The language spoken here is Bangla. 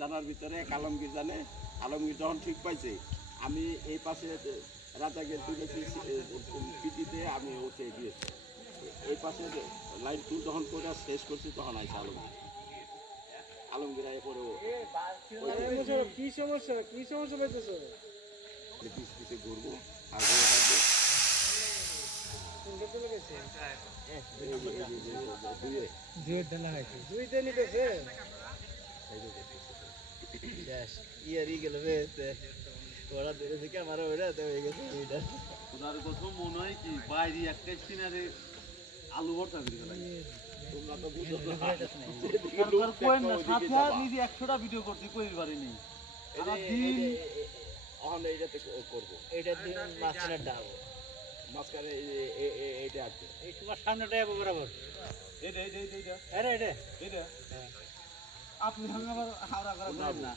জানার ভিতরে এক আলমগীর জানে। আলমগীর যখন ঠিক পাইছে আমি এই পাশে রাজাকে তুলেছি পিটিতে আমি উঠে দিয়েছি। এই পাশে লাইন 2 যখন কোটা শেষ করছি তখন আইসে আলমগীর। আলমগীর আয় পরে কি সমস্যা পাইতেছো? পিছে ঘুরবো আর ঘুরে থাকবো। দুই দিন নিতেছে ইয়ারই গেল বেতে ওরা ধরে থেকে আমার ওরা তো হয়ে গেছে এটা ওনার কথা মনে হয় কি বাইরে একটা সিনারে আলু ভর্তা করে লাগে তোমরা তো বুঝো না। সরকার কোয়েন না সাথে আর নিজে 100টা ভিডিও করতে কই পারিনি সারা দিন এখন এইটাতে করবো। এটা দিন মাছটা ডাল মাঝখানে এইটা আছে। এই তোমার সামনেটা যাবো বরাবর এটা আরে এটা এটা আপনি আবার হাওড়া করা না